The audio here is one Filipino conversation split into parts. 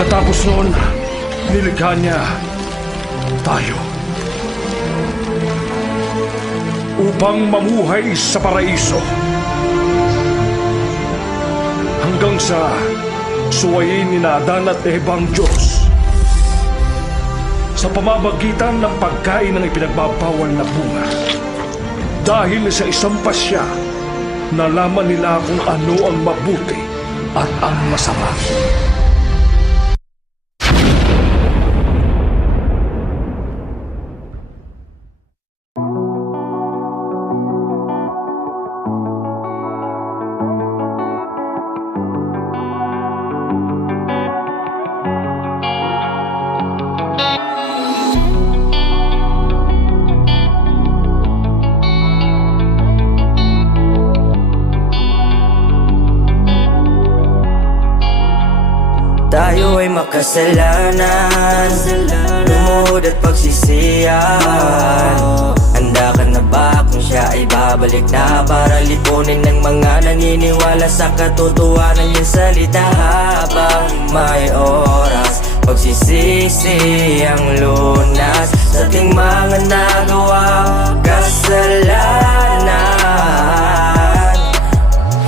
Pagkatapos noon, nilikha niya tayo upang mamuhay sa paraiso hanggang sa suwayin ni Adan at Eva ang Diyos sa pamamagitan ng pagkain ng ipinagbabawal na bunga. Dahil sa isang pasya, nalaman nila kung ano ang mabuti at ang masama. Tayo ay makasalanan, lumuhod at pagsisiyan. Handa ka na ba kung siya ay babalik na para lipunin ng mga naniniwala sa katotohanan niyang salita? Habang may oras, pagsisisi ang lunas sa ating mga nagawa kasalanan.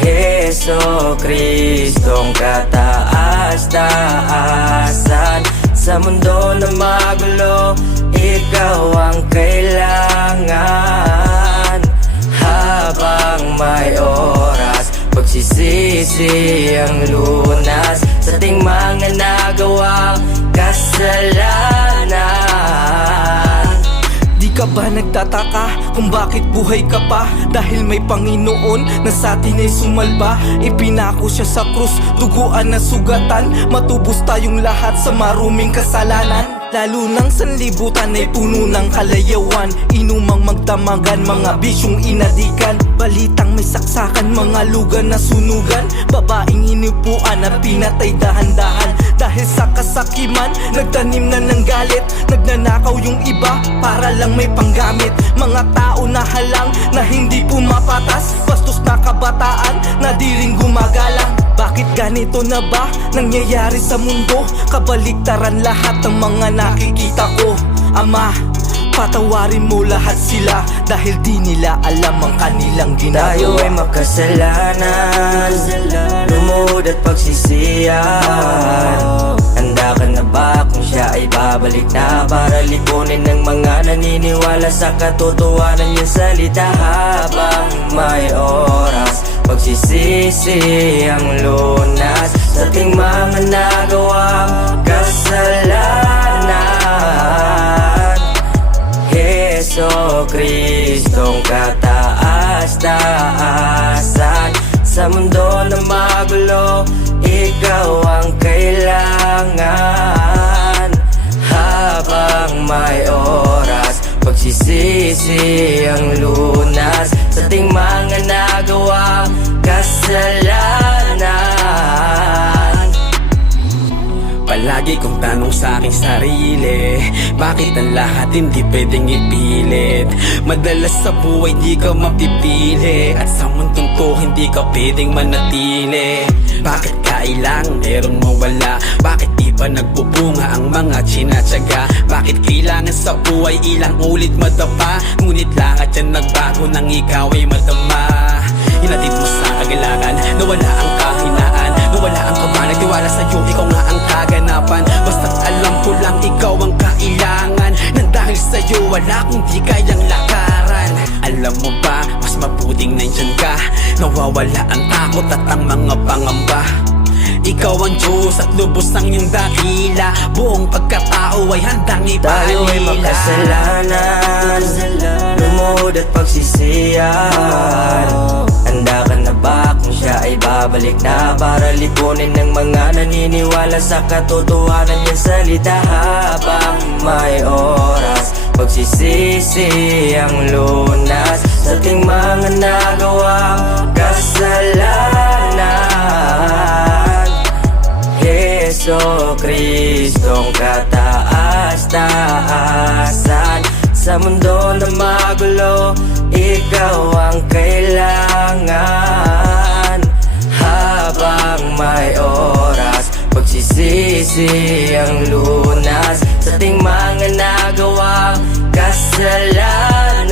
Heso Kristong kataas-taasan sa mundo na magulo, ikaw ang kailangan. Habang may oras, pagsisisi ang lunas sa ating mga nagawa kasalanan. Di ka ba nagtataka kung bakit buhay ka pa? Dahil may Panginoon na sa atin ay sumalba. Ipinako siya sa krus, duguan na sugatan, matubos tayong lahat sa maruming kasalanan. Lalo ng sanlibutan ay puno ng kalayawan, inumang magdamagan, mga bisyong inadikan. Balitang may saksakan, mga lugan na sunugan, babaeng inipuan at pinatay dahan-dahan. Dahil sa kasakiman, nagtanim na ng galit, nagnanakaw yung iba para lang may panggamit. Mga tao na halang na hindi pumapatas, bastos na kabataan na di rin gumagalang. Bakit ganito na ba nangyayari sa mundo? Kabaliktaran lahat ng mga nakikita ko. Ama, patawarin mo lahat sila dahil di nila alam ang kanilang ginagawa. Tayo ay makasalanan, lumuhod at pagsisiyan. Handa ka na ba kung siya ay babalik na para lipunin ng mga naniniwala sa katotohanan niyang salita? Habang may oras, pagsisisi ang lunas sa ating mga nagawa kasalanan. Heso Kristong kataas-taasan sa mundo na magulo, ikaw ang kailangan. Habang may oras, pagsisisi ang lunas sa ating mga nagawa kasalanan. Palagi kong tanong sa aking sarili, bakit ang lahat hindi pwedeng ipilit? Madalas sa buhay di ka mapipili, at sa mundong to hindi ka pwedeng manatili. Bakit kailangan meron mawala? Bakit di ba nagbubunga ang mga tsinatsaga? Bakit kailangan sa buhay ilang ulit madapa? Ngunit lahat yan nagbago nang ikaw ay madama. Hinatid mo sa kagalakan, nawala ang kahinaan, nawala ang kaba, nagtiwala sa'yo, ikaw nga ang kaganapan. Basta't alam ko lang ikaw ang kailangan, nang dahil sa'yo wala kong di kayang lakaran. Alam mo ba, mas mabuting nandyan ka, nawawala ang takot at ang mga pangamba. Ikaw ang Diyos at lubos ang iyong dakila, buong pagkatao ay handang ipaalila. Tayo ay makasalanan, lumuhod at pagsisiyan. Handa ka na ba kung siya ay babalik na para lipunin ng mga naniniwala sa katotohanan niyang salita? Habang may oras, pagsisisi ang lunas sa ating mga nagawa kasalanan. Heso Kristong kataas-taasan sa mundo na magulo, ikaw ang kailangan. Habang may oras, pagsisisi ang lunas sa ating mga nagawang kasalanan.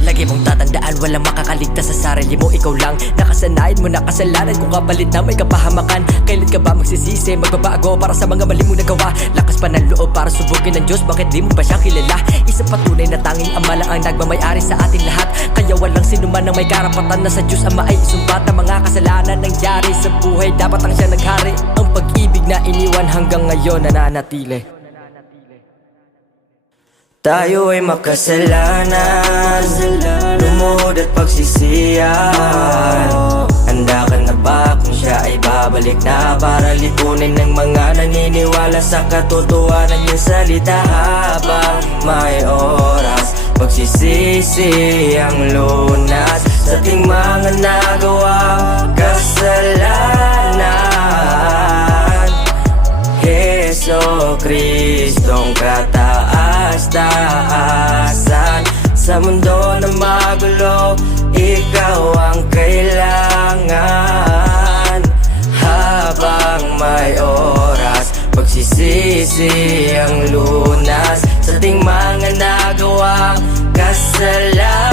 Lagi mong tatandaan, walang makakaligtas sa sarili mo. Ikaw lang nakasanayan mo na kasalanan. Kung kapalit na may kapahamakan, kailan ka ba magsisisi? Magbabago para sa mga mali mo nagawa. Lakas pa ng loob para subukin ng Diyos. Bakit di mo ba siya kilala? Isang patunay na tanging Ama lang ang nagmamayari sa ating lahat. Kaya walang sinuman ang may karapatan na sa Diyos Ama ay isumbat ang mga kasalanan nangyari sa buhay. Dapat ang siya naghari. Ang pag-ibig na iniwan hanggang ngayon nananatili. Tayo ay makasalanan, lumuhod at pagsisiyan. Handa ka na ba kung siya ay babalik na para lipunin ng mga naniniwala sa katotohanan niyang salita? Habang may oras, pagsisisi ang lunas sa ating mga nagawang kasalanan. Heso Kristong kataas-taasan, sa mundo na magulo, ikaw ang kailangan. Habang may oras, pagsisisi ang lunas sa ating mga nagawang kasalanan.